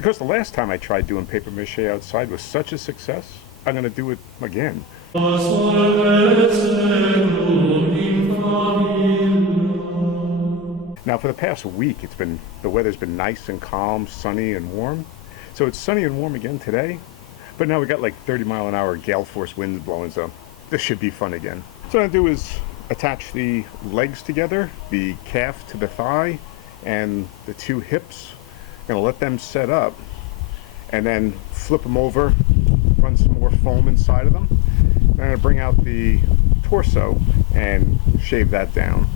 Because the last time I tried doing paper mache outside was such a success, I'm going to do it again. Now for the past week, the weather's been nice and calm, sunny and warm. So it's sunny and warm again today, but now we got like 30-mile-an-hour gale force winds blowing, so this should be fun again. So what I'm going to do is attach the legs together, the calf to the thigh, and the two hips. I'm going to let them set up, and then flip them over, run some more foam inside of them. I'm going to bring out the torso and shave that down.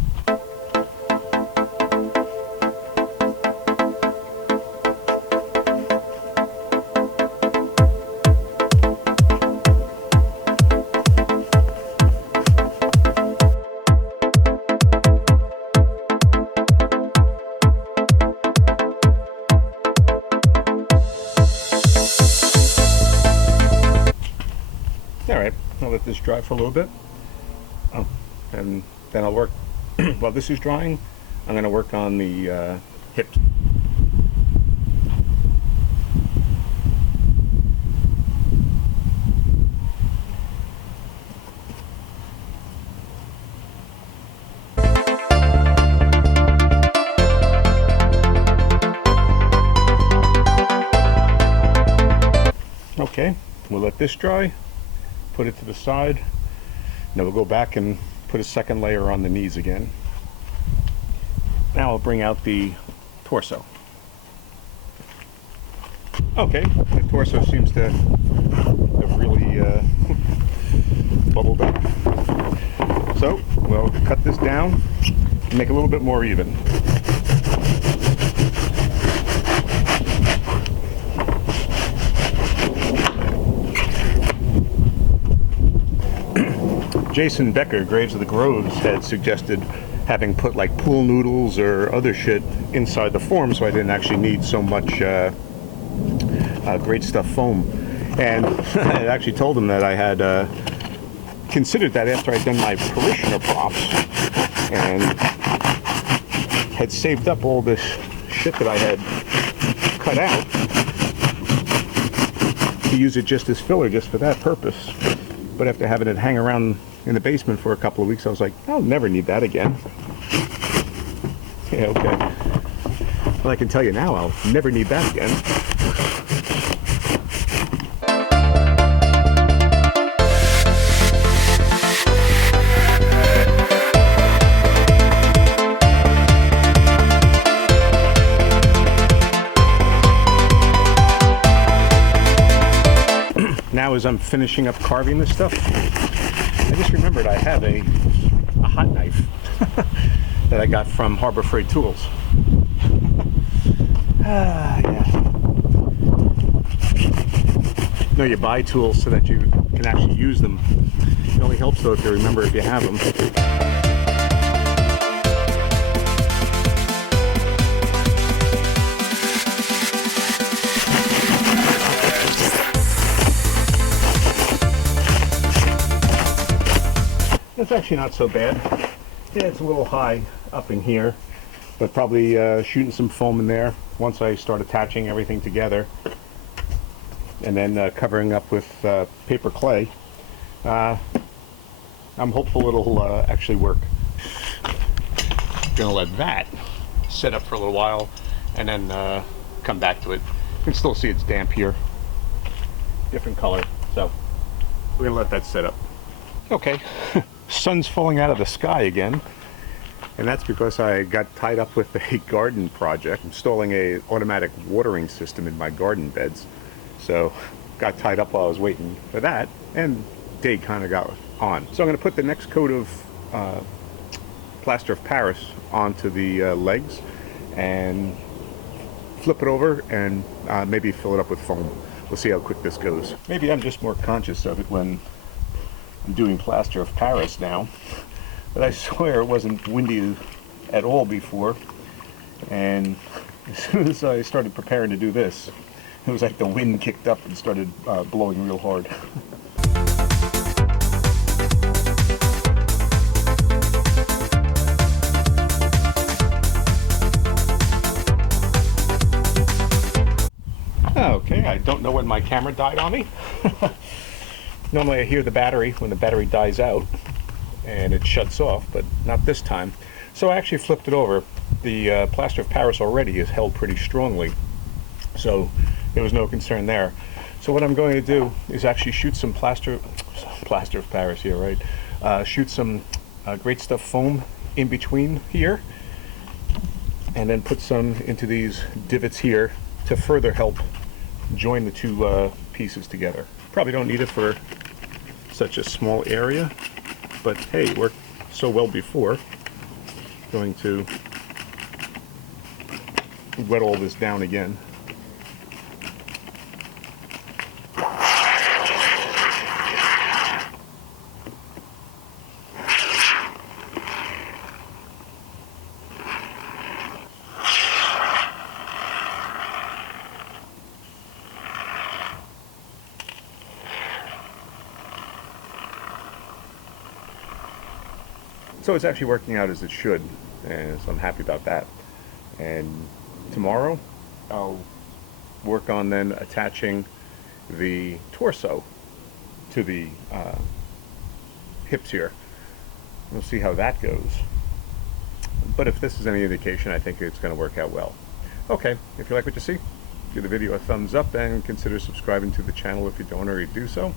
Alright, I'll let this dry for a little bit. Oh, and then I'll work, while this is drying, I'm going to work on the hips. Okay, we'll let this dry. Put it to the side. Now we'll go back and put a second layer on the knees again. Now I'll bring out the torso. Okay, the torso seems to have really bubbled up. So we'll cut this down and make it a little bit more even. Jason Becker, Graves of the Groves, had suggested having put like pool noodles or other shit inside the form, so I didn't actually need so much great stuff foam. And I actually told him that I had considered that after I'd done my parishioner props and had saved up all this shit that I had cut out to use it just as filler, just for that purpose. But after having it hang around in the basement for a couple of weeks, I was like, I'll never need that again. Yeah, okay. Well, I can tell you now, I'll never need that again. Now as I'm finishing up carving this stuff, I just remembered I have a hot knife that I got from Harbor Freight Tools. Yeah. No, you buy tools so that you can actually use them. It only helps though if you remember if you have them. It's actually not so bad. Yeah, it's a little high up in here, but probably shooting some foam in there once I start attaching everything together, and then covering up with paper clay. I'm hopeful it'll actually work. Gonna let that set up for a little while and then come back to it. You can still see it's damp here, different color, so we're gonna let that set up. Okay. Sun's falling out of the sky again, and that's because I got tied up with a garden project, installing a automatic watering system in my garden beds. So got tied up while I was waiting for that, and day kind of got on. So I'm going to put the next coat of plaster of Paris onto the legs and flip it over and maybe fill it up with foam. We'll see how quick this goes. Maybe I'm just more conscious of it when I'm doing plaster of Paris now, but I swear it wasn't windy at all before, and as soon as I started preparing to do this, it was like the wind kicked up and started blowing real hard. Okay, I don't know when my camera died on me. Normally I hear the battery when the battery dies out and it shuts off, but not this time. So I actually flipped it over. The plaster of Paris already is held pretty strongly, so there was no concern there. So what I'm going to do is actually shoot some plaster of Paris here, right? Shoot some Great Stuff foam in between here, and then put some into these divots here to further help join the two pieces together. Probably don't need it for such a small area, but hey, it worked so well before. Going to wet all this down again. So it's actually working out as it should, and so I'm happy about that. And tomorrow I'll work on then attaching the torso to the hips here. We'll see how that goes. But if this is any indication, I think it's going to work out well. Okay, if you like what you see, give the video a thumbs up and consider subscribing to the channel if you don't already do so.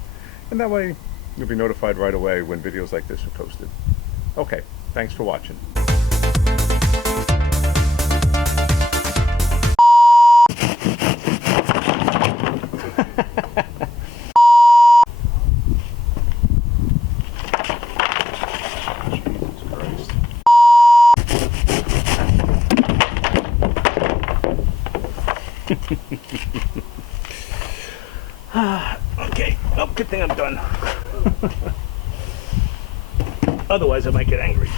And that way you'll be notified right away when videos like this are posted. Okay, thanks for watching. Okay, oh, good thing I'm done. Otherwise I might get angry.